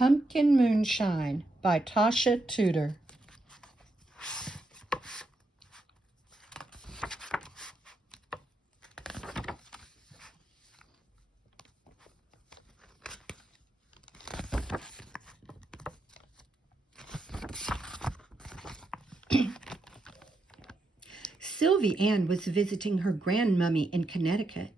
Pumpkin Moonshine by Tasha Tudor. Sylvie Ann was visiting her grandmummy in Connecticut.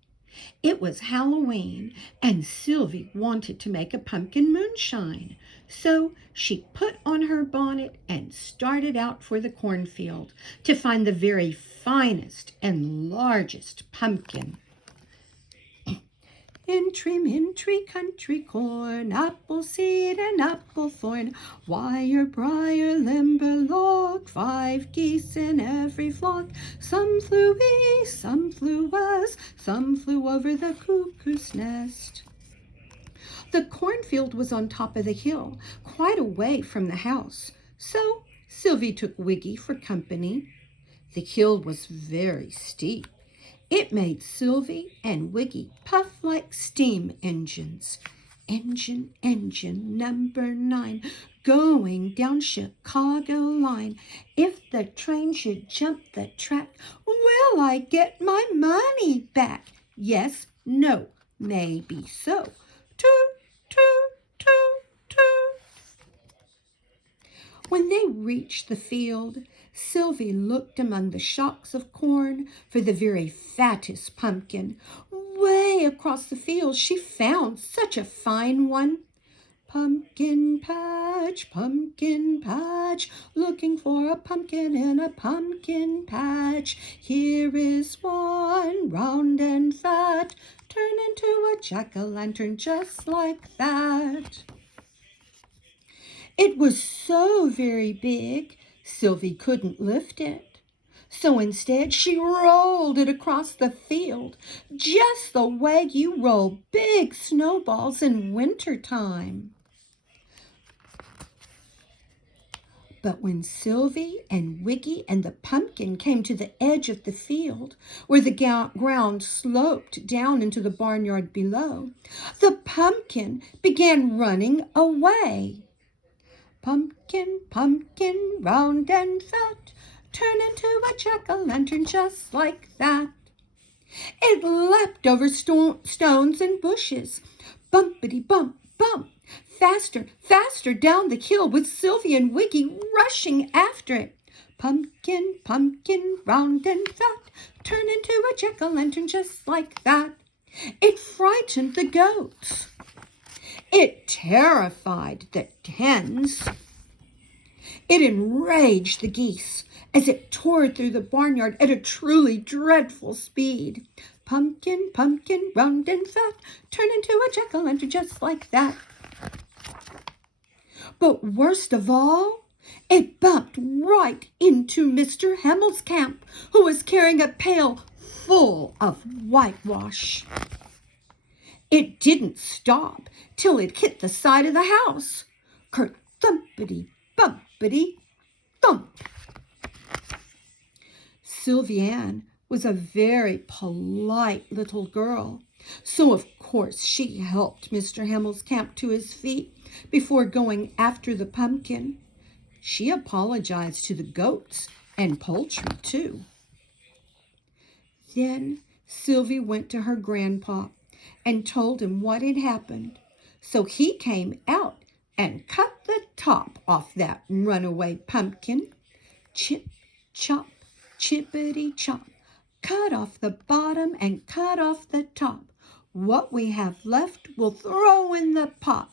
It was Halloween, and Sylvie wanted to make a pumpkin moonshine. So she put on her bonnet and started out for the cornfield to find the very finest and largest pumpkin. Entry, country corn, apple seed and apple thorn, wire, briar, limberlock, 5 geese in every flock. Some flew east, some flew west, some flew over the cuckoo's nest. The cornfield was on top of the hill, quite away from the house, so Sylvie took Wiggy for company. The hill was very steep. It made Sylvie and Wiggy puff like steam engines. Engine number 9, going down Chicago line. If the train should jump the track, will I get my money back? Yes, no, maybe so. Toot, toot, toot, toot. When they reached the field, Sylvie looked among the shocks of corn for the very fattest pumpkin. Way across the field she found such a fine one. Pumpkin patch, looking for a pumpkin in a pumpkin patch. Here is one, round and fat, turn into a jack-o'-lantern just like that. It was so very big, Sylvie couldn't lift it. So instead, she rolled it across the field, just the way you roll big snowballs in wintertime. But when Sylvie and Wiggy and the pumpkin came to the edge of the field, where the ground sloped down into the barnyard below, the pumpkin began running away. Pumpkin, round and fat, turn into a jack-o'-lantern just like that. It leapt over stones and bushes, bumpity bump, bump, faster down the hill with Sylvie and Wiggy rushing after it. Pumpkin, round and fat, turn into a jack-o'-lantern just like that. It frightened the goats. It terrified the hens. It enraged the geese as it tore through the barnyard at a truly dreadful speed. Pumpkin, round and fat, turn into a jack-o'-lantern just like that. But worst of all, it bumped right into Mr. Hamill's camp, who was carrying a pail full of whitewash. It didn't stop till it hit the side of the house. Ker-thumpity, bumpity, thump. Sylvie Ann was a very polite little girl, so of course she helped Mr. Hamill's camp to his feet before going after the pumpkin. She apologized to the goats and poultry too. Then Sylvie went to her grandpa and told him what had happened. So he came out and cut the top off that runaway pumpkin. Chip, chop, chippity chop. Cut off the bottom and cut off the top. What we have left we'll throw in the pot.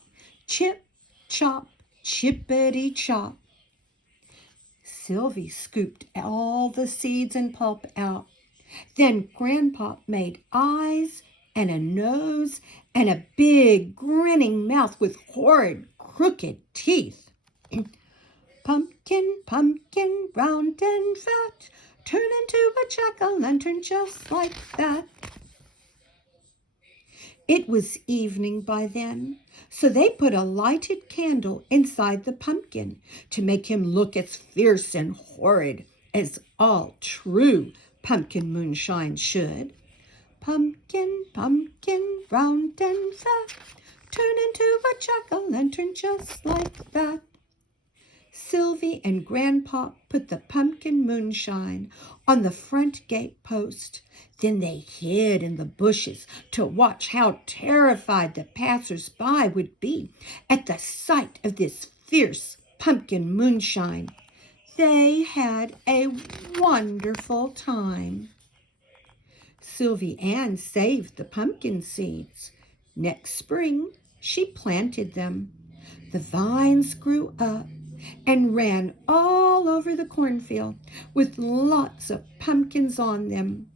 Chip, chop, chippity chop. Sylvie scooped all the seeds and pulp out. Then Grandpa made eyes and a nose and a big grinning mouth with horrid crooked teeth. Pumpkin, round and fat, turn into a jack-o'-lantern just like that. It was evening by then, so they put a lighted candle inside the pumpkin to make him look as fierce and horrid as all true pumpkin moonshine should. Pumpkin, round and fat, turn into a jack jack-o'-lantern just like that. Sylvie and Grandpa put the pumpkin moonshine on the front gate post. Then they hid in the bushes to watch how terrified the passers-by would be at the sight of this fierce pumpkin moonshine. They had a wonderful time. Sylvie Ann saved the pumpkin seeds. Next spring, she planted them. The vines grew up and ran all over the cornfield with lots of pumpkins on them,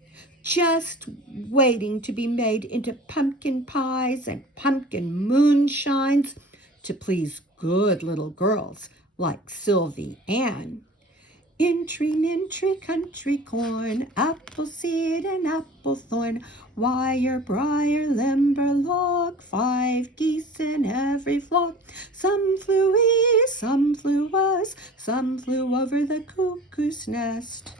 just waiting to be made into pumpkin pies and pumpkin moonshines to please good little girls like Sylvie Ann. Intry, mintry, country corn, apple seed and apple thorn, wire, briar, limber, log, 5 geese in every flock. Some flew east, some flew west, some flew over the cuckoo's nest.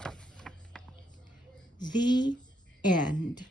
The end.